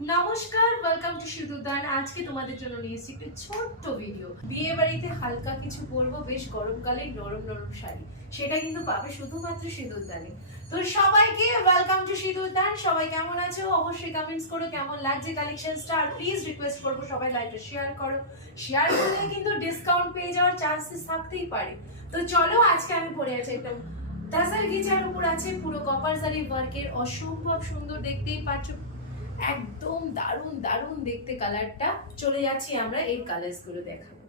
নমস্কার, welcome to সিঁদুরদান। আজকে তোমাদের জন্য নিয়েছি একটি ছোট্ট ভিডিও। বিয়ে বাড়িতে হালকা কিছু পরবো, বেশ গরমকালে নরম নরম শাড়ি, সেটা কিন্তু পাবে শুধুমাত্র সিঁদুরদানে। তো সবাইকে ওয়েলকাম টু সিঁদুরদান। সবাই কেমন আছো অবশ্যই কমেন্টস করো, কেমন লাগছে কালেকশনসটা। আর প্লিজ রিকোয়েস্ট করবো সবাই লাইভটা শেয়ার করো। শেয়ার করলে কিন্তু ডিসকাউন্ট পেয়ে যাওয়ার চান্সেস থাকতেই পারে। তো চলো, আজকে আমি পরে আছি একদম তাসার গিচার উপর আছে পুরো কপার জারি ওয়ার্কের, অসম্ভব সুন্দর, দেখতেই পাচ্ছ, একদম দারুণ দারুণ দেখতে কালারটা। চলে যাচ্ছি আমরা এই কালার্স গুলো দেখাবো।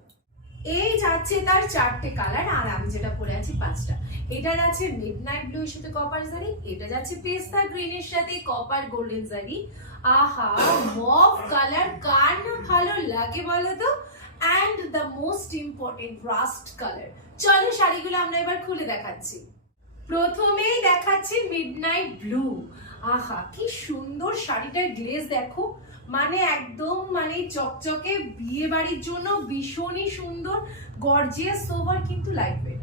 এই যাচ্ছে তার চারটে কালার, আর আমি যেটা পরে আছি পাঁচটা। এটা যাচ্ছে মিডনাইট ব্লু এর সাথে কপার জারি, এটা যাচ্ছে পেস্তা গ্রিন এর সাথে কপার গোল্ডেন জারি। আহা, মভ কালার কার না ভালো লাগে বলো তো। And the most important rushed colour. চলো শাড়িগুলো আমরা এবার খুলে দেখাচ্ছি। প্রথমেই দেখাচ্ছি মিডনাইট ব্লু। আহা, কি সুন্দর শাড়িটার গ্লেজ দেখো, মানে একদম মানে চকচকে, বিয়ে বাড়ির জন্য ভীষণই সুন্দর, গর্জিয়াস সোভার কিন্তু লাগবে।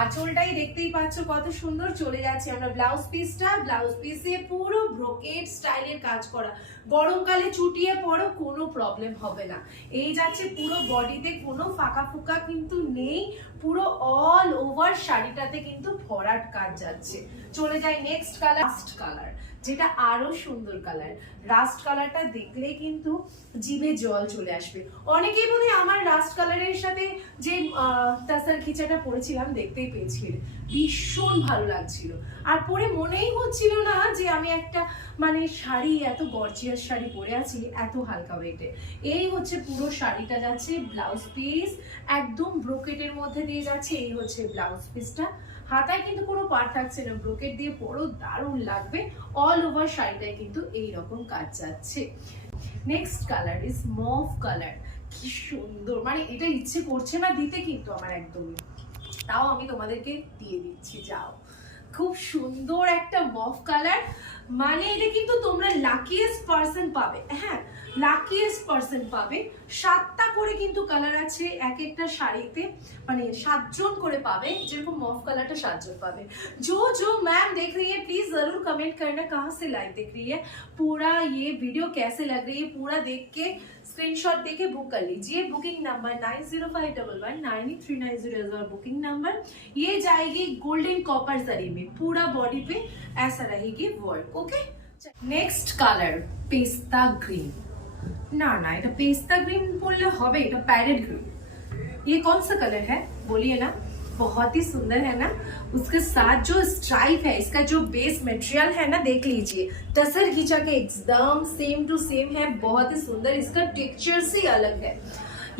আঁচলটাই দেখতেই পাচ্ছ কত সুন্দর। চলে যাচ্ছে আমরা ব্লাউজ পিসটা। ব্লাউজ পিসে পুরো ব্রোকেড স্টাইলের কাজ করা, গরমকালে চুটিয়ে পরো, কোনো প্রবলেম হবে না। এই যাচ্ছে পুরো বডিতে, কোনো ফাঁকা ফোকা কিন্তু নেই, পুরো অল ওভার শাড়িটাতে কিন্তু ভরাট কাজ যাচ্ছে। চলে যায় নেক্সট কালার, রাস্ট কালার, যেটা আরো সুন্দর কালার। রাস্ট কালারটা দেখলে কিন্তু জিভে জল চলে আসবে। অনেকেই বোধহয় আমার রাস্ট কালারের সাথে যে তাসার খিচাটা পরেছিলাম দেখতেই পেয়েছিল, ভীষণ ভালো লাগছিল। আর পরে মনেই হচ্ছিল না যে আমি একটা মানে শাড়ি, এত গর্জিয়াস শাড়ি পরে আছি এত হালকা ওয়েটে। এই হচ্ছে পুরো শাড়িটা যাচ্ছে। ব্লাউজ পিস একদম ব্রোকেটের মধ্যে দিয়ে যাচ্ছে। এই হচ্ছে ব্লাউজ পিসটা। হাতায় কিন্তু কোনো পার্ট থাকছে না, ব্রোকেট দিয়ে পরো, দারুণ লাগবে। অল ওভার শাড়িটায় কিন্তু এইরকম কাজ যাচ্ছে। Next colour is mauve colour. কি সুন্দর, মানে এটা ইচ্ছে করছে না দিতে কিন্তু আমার একদমই, তাও আমি তোমাদেরকে দিয়ে দিচ্ছি। যাও, খুব সুন্দর একটা মভ কালার, মানে এটা কিন্তু তোমরা লাকিয়েস্ট পারসন পাবে। হ্যাঁ, লাকিয়েস্ট পারসন পাবে। 7টা করে কিন্তু কালার আছে এক একটা শাড়িতে, মানে 7জন করে পাবে। যেরকম মভ কালারটা 7জন पावे। जो मैम देख रही है प्लीज जरूर कमेंट करना कहाँ से लाइव देख रही है, पूरा ये वीडियो कैसे लग रही है, पूरा देख के स्क्रीनशॉट देके बुक कर लीजिए। Booking number 9051193990 booking number. ये जाएगी गोल्डन कॉपर जरी में, पूरा बॉडी पे ऐसा रहेगी work. Okay, next colour pista green. ना ना, এটা पेस्ता ग्रीन बोलले হবে, এটা पैरेट ग्रीन। ये कौन सा कलर है बोलिए ना, बहुत ही सुंदर है ना। उसके साथ जो स्ट्राइप है, इसका जो बेस मटेरियल है ना, देख लीजिए, टसर खींचा के एकदम सेम टू सेम है, बहुत ही सुंदर। इसका टेक्सचर से अलग है।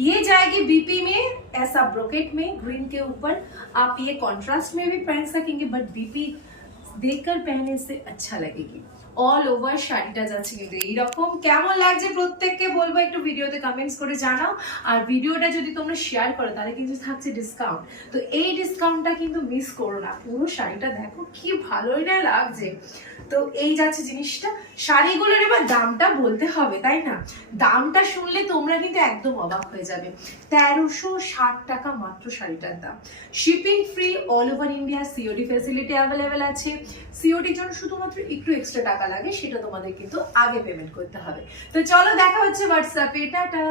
ये जाएगी बीपी में, ऐसा ब्रोकेट में ग्रीन के ऊपर। आप ये कॉन्ट्रास्ट में भी पहन सकेंगे, बट बीपी देखकर पहनने से अच्छा लगेगी। অল ওভার শাড়িটা যাচ্ছে কিন্তু এইরকম। কেমন লাগছে প্রত্যেককে বলবো, একটু ভিডিওতে কমেন্টস করে জানাও। আর ভিডিওটা যদি তোমরা শেয়ার করো তাহলে কিন্তু থাকছে ডিসকাউন্ট, তো এই ডিসকাউন্টটা কিন্তু মিস করো না। পুরো শাড়িটা দেখো কি ভালোই না লাগছে। তো এই যাচ্ছে জিনিসটা। শাড়িগুলোর এবার দামটা বলতে হবে তাই না, দামটা শুনলে তোমরা কিন্তু একদম অবাক হয়ে যাবে। 1360 টাকা মাত্র শাড়িটার দাম। Shipping free, all over India, COD facility available আছে। সিওডির জন্য শুধুমাত্র একটু এক্সট্রা টাকা লাগে, সেটা তোমাদের কিন্তু আগে পেমেন্ট করতে হবে। তো চলো দেখা হচ্ছে হোয়াটসঅ্যাপে। টাটা।